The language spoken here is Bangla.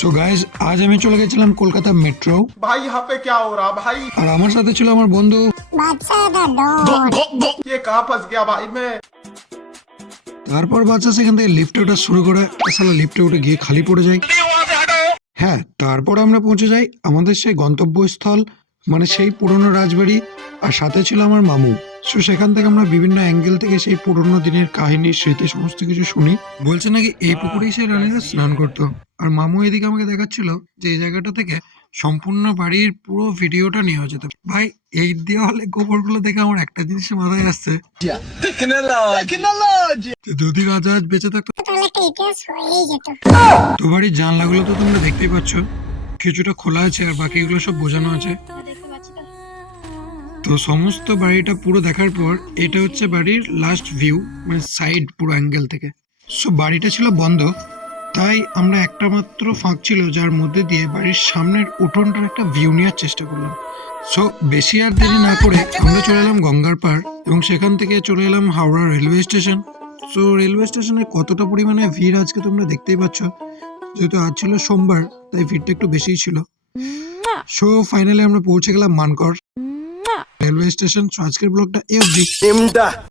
সো গাইজ, আজ আমি চলে গেছিলাম কলকাতা মেট্রো। भाई यहाँ पे क्या हो रहा भाई। আর আমার সাথে ছিল আমার বন্ধু। ये कहाँ फंस गया भाई मैं। তারপর বাচ্চা সেখান থেকে লিফটে ওঠা শুরু করে, আসলে লিফটে উঠে গিয়ে খালি পড়ে যায়। হ্যাঁ, তারপর আমরা পৌঁছে যাই আমাদের সেই গন্তব্যস্থল, মানে সেই পুরনো রাজবাড়ি। আর সাথে ছিল আমার মামু। সো সেখান থেকে আমরা বিভিন্ন অ্যাঙ্গেল থেকে সেই পুরনো দিনের কাহিনী, স্মৃতি সমস্ত কিছু শুনি। বলছে নাকি এই পুকুরেই সেই রানীরা স্নান করতো। আর মামু এদিকে আমাকে দেখাচ্ছিল যে এই জায়গাটা থেকে সম্পূর্ণ বাড়ির পুরো ভিডিওটা নেওয়া যেত। ভাই, এই দেওয়ালে গোবরগুলো দেখে আমার একটা জিনিস মাথায় আসছে, যে যদি রাজা আজ বেঁচে থাকতো তাহলে একটা ইতিহাস হয়েই যেত। তো বাড়ির জানলাগুলো তো তোমরা দেখতেই পাচ্ছ, কিছুটা খোলা আছে আর বাকিগুলো সব বোঝানো আছে। তো সমস্ত বাড়িটা পুরো দেখার পর এটা হচ্ছে বাড়ির লাস্ট ভিউ, মানে সাইড পুরো অ্যাঙ্গেল থেকে। সো বাড়িটা ছিল বন্ধ, তাই আমরা একটা মাত্র ফাঁক ছিল যার মধ্যে দিয়ে বাড়ির সামনের উঠোনটার একটা ভিউ নেওয়ার চেষ্টা করলাম। সো বেশি আর দেরি না করে আমরা চলে এলাম গঙ্গার পাড় এবং সেখান থেকে চলে এলাম Howrah railway station. So railway স্টেশনে কতটা পরিমাণে ভিড় আজকে তোমরা দেখতেই পাচ্ছ। যেহেতু আজ ছিল সোমবার, তাই ভিড়টা একটু বেশিই ছিল। সো ফাইনালি আমরা পৌঁছে গেলাম মানকর রেলওয়ে স্টেশন। সো আজকের ব্লগটা এই অবধি।